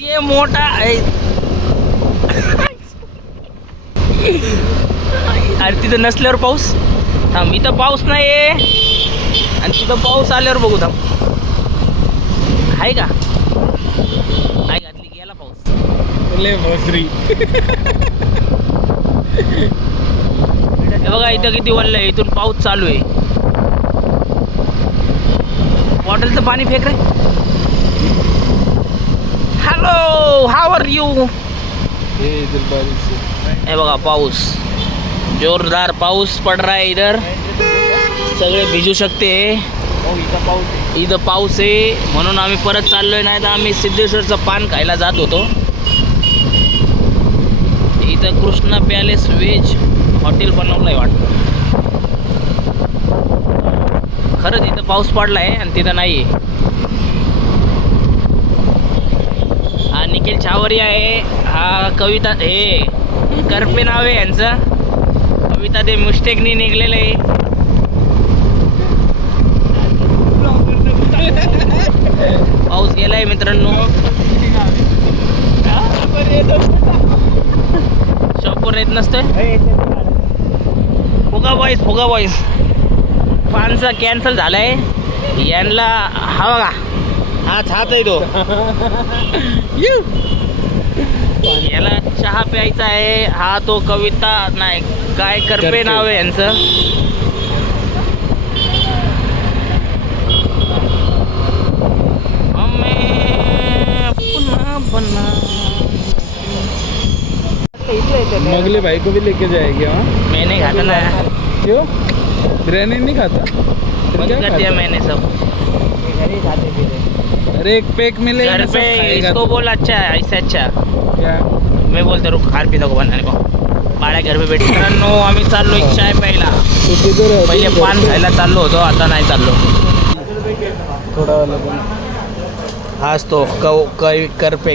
ये मोठा आहे. अरे तिथं नसल्यावर पाऊस थांब, इथं पाऊस नाही आहे आणि तिथं पाऊस आल्यावर बघू थांब. आहे का? आहे घातली गेला पाऊस. हे बघा इथं किती वल्ल आहे. इथून पाऊस चालू आहे. बॉटलचं पाणी fake ray. Hello, how are you? हे बघा पाऊस, जोरदार पाऊस पड रहा है इधर. सगळे भिजू शकते. इथं पाऊस आहे म्हणून आम्ही परत चाललोय, नाही तर आम्ही सिद्धेश्वरचं पान खायला जात होतो. इथं कृष्णा पॅलेस व्हेज हॉटेल बनवलंय वाटतं. खरंच इथं पाऊस पडलाय आणि तिथं नाही आहे. हा निखिल छावरिया आहे. हा कविता, हे करपे नाव आहे यांचं. कविता ते मिस्टेकनी निघलेलं आहे. पाऊस गेलाय मित्रांनो. शॉपवर येत नसतोय. फुगा बॉईस पानचा कॅन्सल झालाय. यांना हा बघा, हाच आहे तो. याला चहा प्यायचा आहे. हा तो कविता नाही, काय करपे नाव आहे यांचं. मगले भाई को भी लेके जाएगी. हाँ, मैंने खाता ना. क्यों? बिरयानी नहीं खाता? बंद कर दिया मैंने सब. अरे एक पैक मिले घर पे इसको बोल अच्छा है, ऐसे अच्छा. क्या? मैं बोलते रुक खार पीता को बनाने को. बाळा घर पे बैठी. मित्रांनो आम्ही चाललो चाय प्यायला. पहिले पान खायला चाललो होतो, आता नाही चाललो. थोडा वाला हाच तो करपे.